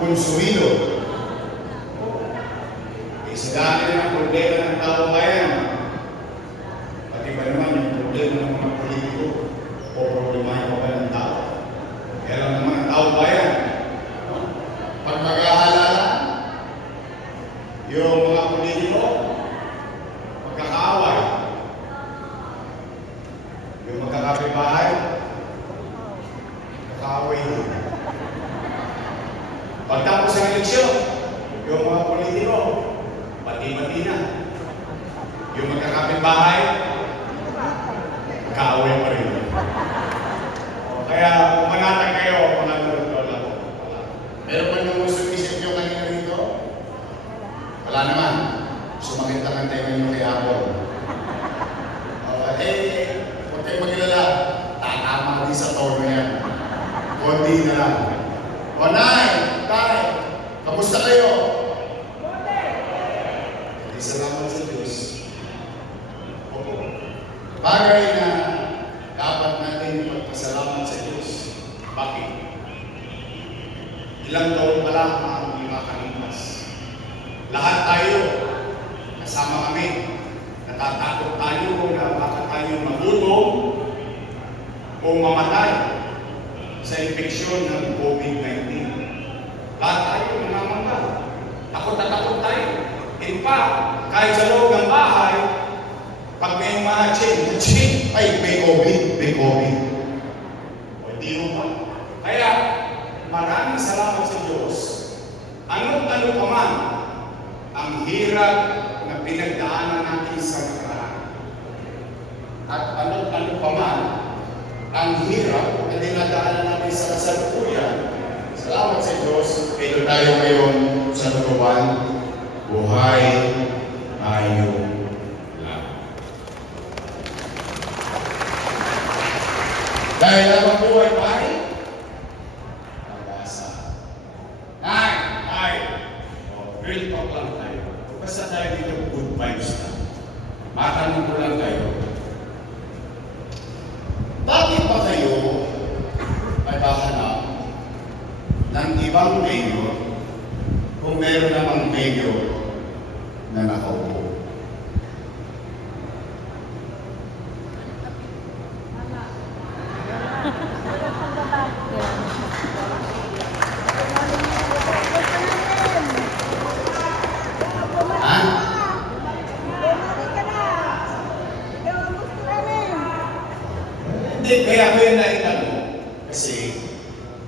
konsumido. Sa dami ng problema ng tao bayan, pati ba naman yung problema ng mga politiko o problema pa ba ng tao? Kaya lang naman ang tao bayan, pag mag-aalala, yung mga politiko, magkakaaway, yung magkakapibahay, magkakaaway din. Pagtapos ng eleksyon, yung mga politiko, pati-pati na. Yung magkakapit-bahay, kaaway pa rin. Kaya manatag kayo, mga lola ko. Meron ba nung sumisip nyo kanina rito? Wala naman. Sumakit lang ang tenga nyo kay Apple. Huwag kayo mag-ilala. Tatama din sa tono yan. Konti na lang. O Nay, Tay, kamusta kayo? Salamat sa Diyos. Opo. Bagay na dapat natin magpasalamat sa Diyos. Bakit? Ilang taon pa lang ang makakalipas. Lahat tayo, kasama kami, natatakot tayo na baka tayo magutom o mamatay sa infeksyon ng COVID-19. Lahat tayo namamangga. Takot na takot tayo. In fact, kahit sa loob ng bahay, pag may mga chin, ay may COVID. O di mo pa. Kaya, maraming salamat sa Diyos. Ano pa man ang hirap na pinagdaanan natin sa nakaraan. At ano pa man ang hirap na dinadaanan natin sa kasalukuyan. Salamat sa Diyos. Ito tayo ngayon sa tutuban. Buhay tayo lang. Dahil ang buhay ay pag-asa. Real talk lang tayo. Basta tayo dito good vibes na. Matanong ko lang kayo. Bakit ba kayo ay hahanap ng ibang mayor kung meron namang mayor na nakaupo? Hindi, kaya ko yan naitanong kasi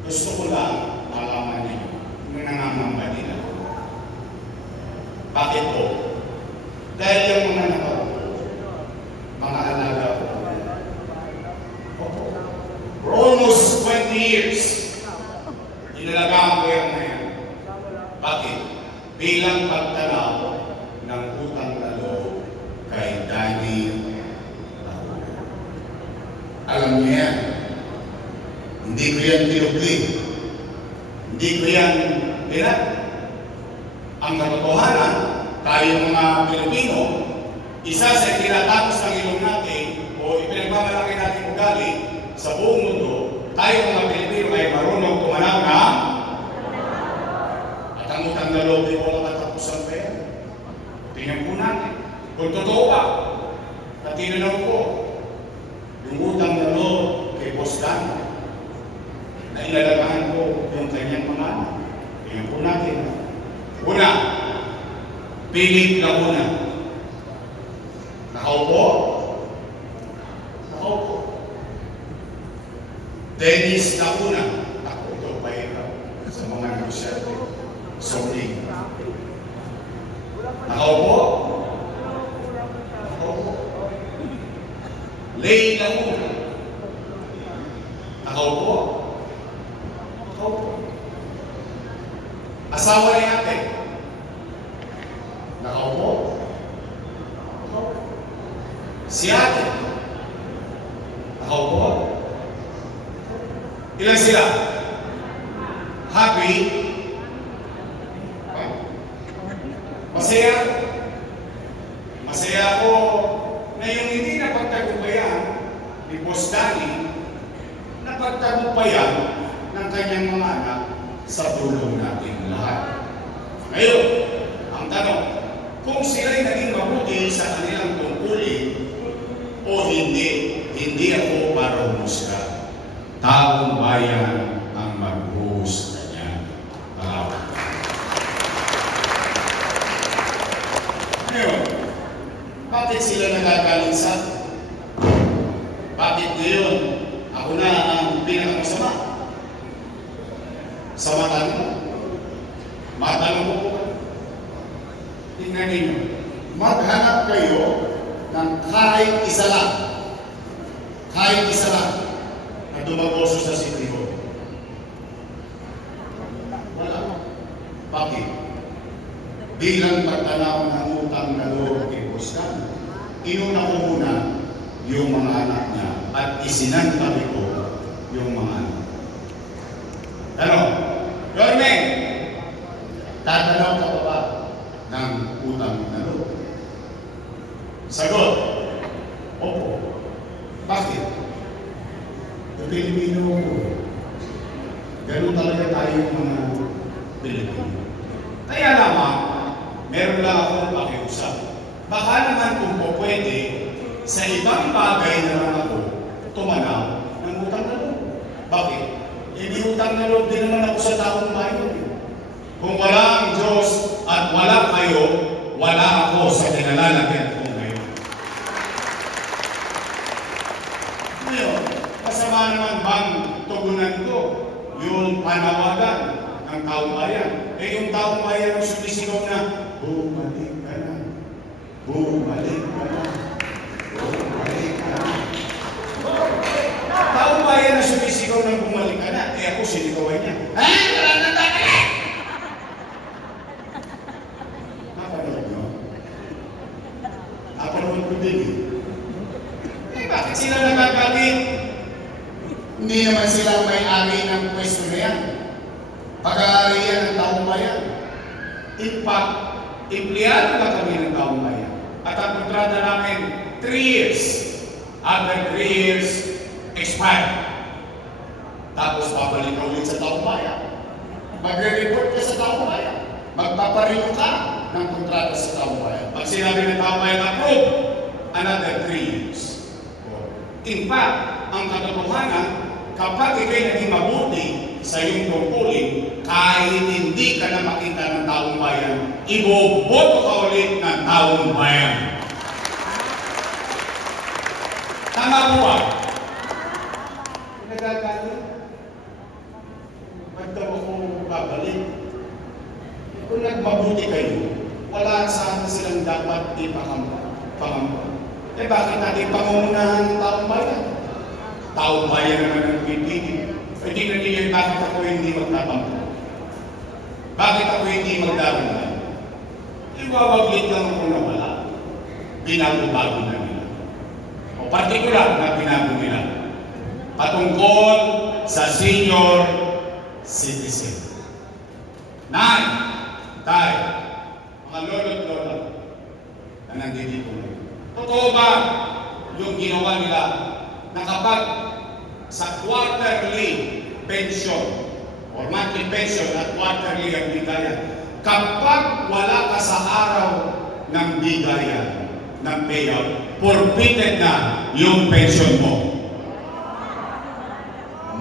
gusto ko lang malaman niyo na nangangamba din ako. Bakit po? Dahil yung mga nakaupo, mga alaga ko. For almost 20 years, inalagaan ko yan na yan. Bakit? Bilang pagtanaw ng utang na loob kay Danny. Alam niyo yan. Hindi ko yan tinukli. Hindi ko yan binat. Ang katotohanan, tayo mga Pilipino, isa sa tinatapos ng ilong natin o ipinagmamalaki natin ugali sa buong mundo, tayo mga Pilipino ay marunong tumanaw na at ang utang na loob ay walang katapusan pa yan. Tingnan po natin. Kung totoo ba, at tinanaw ko, yung utang na loob kay Boss Dan, na inalagaan ko yung kanyang mga anak. Tingnan po natin. Una, Philip Laguna. Nakaupo? Nakaupo. Dennis Laguna. Ako, ito pa ikaw sa mga negosyante. Sorry. Nakaupo? Nakaupo. Lay Laguna. Nakaupo? Nakaupo. Asawa ni ate. Nakaupo? Nakaupo. Si ate. Nakaupo? Ilan sila? Happy? Masaya? Masaya ako na yung hindi napagtagumpayan ni Boss Danny, napagtagumpayan ng kanyang mga anak sa tulong natin. lahat. Ngayon, ang tanong, kung sila'y naging mabuti sa kanilang tungkulin o hindi, hindi ako para humusga. Taong bayan ang maghuhusga niya. Ngayon, bakit sila nagagalit sa akin? Bakit ngayon ako na ang pinakamasama? Sa mata mo? Matanong ko po. Tingnan ninyo. Maghanap kayo ng kahit isa lang. Kahit isa lang na dumagoso sa City Hall. Wala. Bakit? Bilang pagtanaw ng utang na loob kay Boscan, inuna ko muna yung mga anak niya at isinantabi ko yung mga anak. Ano? Dormen, tatanaw ka pa ba ng utang na loob? Sagot, opo. Bakit? Yung Pilipino ko. Ganun talaga tayo mga Pilipino. Kaya naman, meron lang akong pakiusap. Baka naman kung po pwede, sa ibang bagay naman ako tumanaw ng utang na loob. Bakit? Utang na loob din naman ako sa taong bayan. Kung wala ang Diyos at wala kayo, wala ako sa kinalalagyan ko ngayon. Ngayon, masama naman bang tugunan ko yung panawagan ng taong bayan? Eh yung taong bayan ang sumisigaw na, bumalik ka na, bumalik ka na, bumalik ka na. Taong bayan na sumisigaw ng bumalik ka na, eh ako sinigawan niya. Ay, wala na tayo! Napanood nyo? Napanood ko din eh. Eh bakit sila nagagalit? Hindi naman sila may-ari ng pwesto na yan. Pag-aari yan ng taong bayan. In fact, empleyado na kami ng taong bayan. At ang kontrata namin, 3 years. After 3 years, expire. Tapos babalik ka ulit sa taong bayan. Magre-report ka sa taong bayan. Magpaparenew ka ng kontrata sa taong bayan. Pag sinabi ng taong bayan, approve, another 3 years. In fact, ang katotohanan, kapag ikay naging mabuti sa iyong tungkulin, kahit hindi ka na makita ng taong bayan, iboboto ka ulit ng taong bayan. Tama po ba? Nagagalit. Ba't daw ako babalik? Kung nagmabuti kayo, wala sana silang dapat ipakampa. Eh bakit natin pangungunahan ng taong bayan? Taong bayan naman ang pipili. E di na niya, bakit ako hindi magtatampo? Bakit ako hindi magdarangay? Iwawaglit lang ako na wala. Binago-bago na nila. O partikular na binago nila. Patungkol sa senior citizen. Tayo, mga lolo't lola na nandito ngayon. Totoo ba yung ginawa nila na kapag sa quarterly pension or monthly pension at quarterly ang bigayan, kapag wala ka sa araw ng bigayan, ng payout, forfeited na yung pension mo?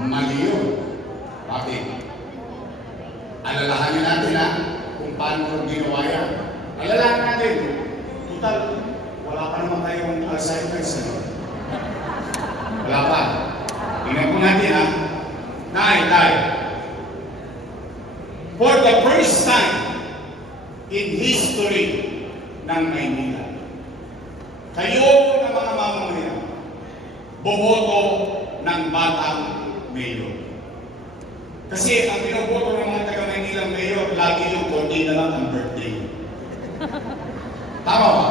Mali yun. Bakit? Alalahanin natin kung paano ginawa yan. Alalahanin natin. Total, wala pa naman tayong Alzheimer's. Wala pa. Tingnan po natin Nay. For the first time in history ng Maynila, kayo na mga mamamayan, boboto ng batang mayor. Kasi ang binoboto ng mga taga-Maynilang mayor, lagi yung konti na lang ang birthday. Tama ba?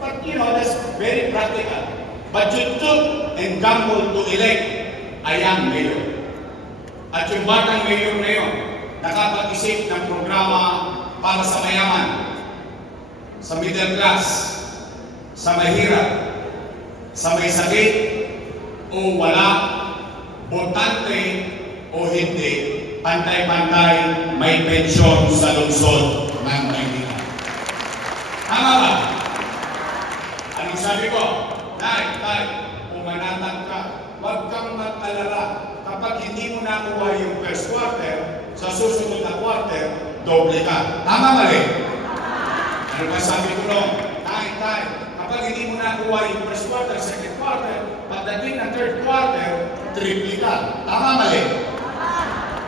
But that's very practical. But you took and gambled to elect a young mayor. At yung batang mayor na yun, nakapag-isip ng programa para sa mayaman, sa middle class, sa mahirap, sa may sakit o wala, botante o hindi, pantay-pantay may pensyon sa lungsod ng Maynila. Tama ba? Anong sabi ko? Tay, pumanatag ka. Huwag kang mag-alala. Kapag hindi mo nakuha yung first quarter, sa susunod na quarter, doble ka. Tama mali? Ano ba sabi ko noon? Tay, kapag hindi mo nakuha yung first quarter, second quarter, pagdating ng third quarter, triple ka. Tama mali?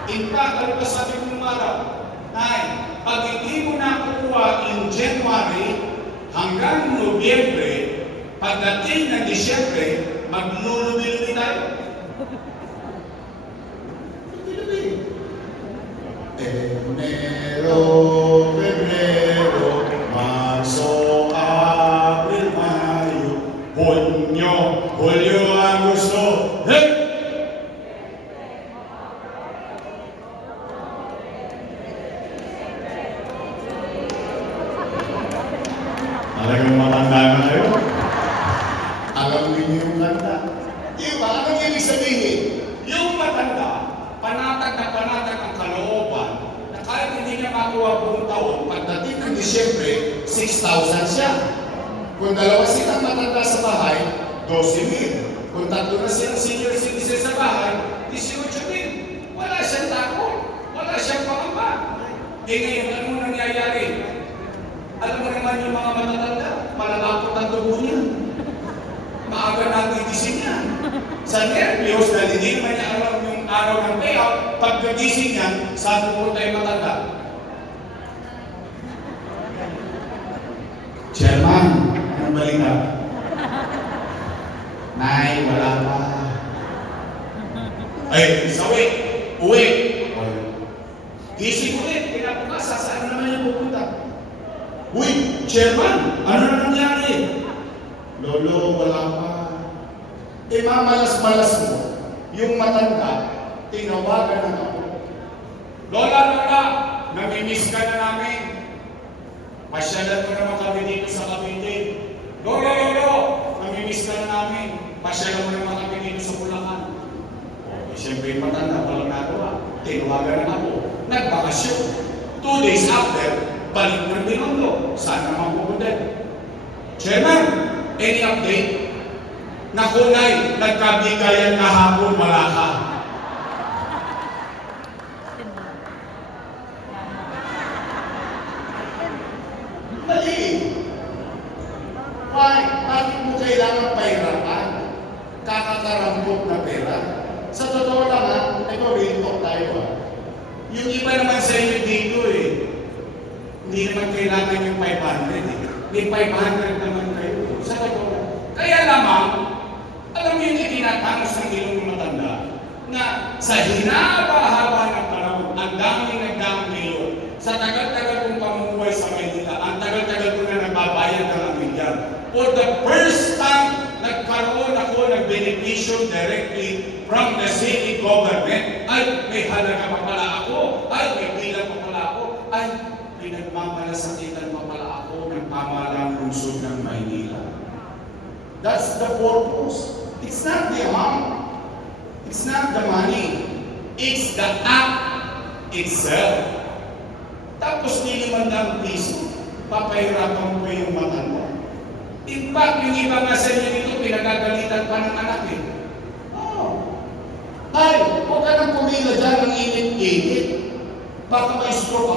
In fact, ano ba sabi ko nung araw? Tay, pag hindi mo nakuha in January hanggang Nobyembre, pagdating ng Disyembre, maglulubi-lubi tayo. Enero, Febrero, Marso, Abril, Mayo, Junyo, Julio, Agosto. Hey! Talagang matanda na kayo. Alam niyo yung kanta. Diba? Anong ibig sabihin? Yung matanda, panatag ang kalooban na kahit hindi niya makuha buong taon, pagdating ng Disyembre, 6,000 siya. Kung dalawa silang matanda sa bahay, 12,000. Kung tatlo na silang senior citizen sa bahay, 18,000. Wala siyang takot. Wala siyang pangamba. Ngayon, ano nangyayari? Alam mo naman yung mga matatanda, malalapot ang dugo niya. Maaga natin gising niya. Sa nervyos, dahil hindi naman niya alam yung araw ng payout, pagkagising niya, sabi po tayo matanda. Chairman, anong balita? Nay, wala pa. Ay, sawi, uwi. Gising ulit, pinapakasa, saan naman yung pupunta? Uy, Chairman, ano na nangyari? Lolo, wala pa. Mamalas-malas mo, yung matanda, tinawagan na ako. Lola, namimiss ka na namin. Pasyalan mo naman kami dito sa Cavite. Lolo, namimiss ka na namin. Pasyalan mo naman kami dito sa Bulacan. Siyempre yung matanda, walang nagawa. Tinawagan na ako. Nagbakasyon. 2 days after, balik ng Binondo. Saan naman pupunta? Chairman, any update? Nakunay, nagkabigayan kahapon, wala ka. Mali. Why? Bakit mo kailangan pahirapan? Kakakarambot na pera. Sa totoo lang ito, real talk tayo Yung iba naman sa inyo dito hindi naman kailangan yung 500 May 500 naman kayo. Sa totoo lang. Kaya lamang, alam mo yung itinatangos ng ilong matanda na sa hinaba-haba ng panahon, ang daming ilong. Sa tagal-tagal kong pamumuhay sa Maynila, ang tagal-tagal ko na nagbabayad ng amilyar. For the first time, nagkaroon ako ng beneficial directly from the city government. Ay, may halaga pa pala ako. Ay, may bilang pa pala ako. Ay, pinagmamalasakitan pa pala ako ng pamahalang lungsod ng Maynila. That's the purpose. It's not the amount. It's not the money. It's the act itself. Tapos ni 500 piso, papahirapan mo pa yung matanda. In fact, yung iba nga sa inyo dito, pinagagalitan pa ng anak Ay, huwag ka nang pumila dyan ng init-init. Baka may stroke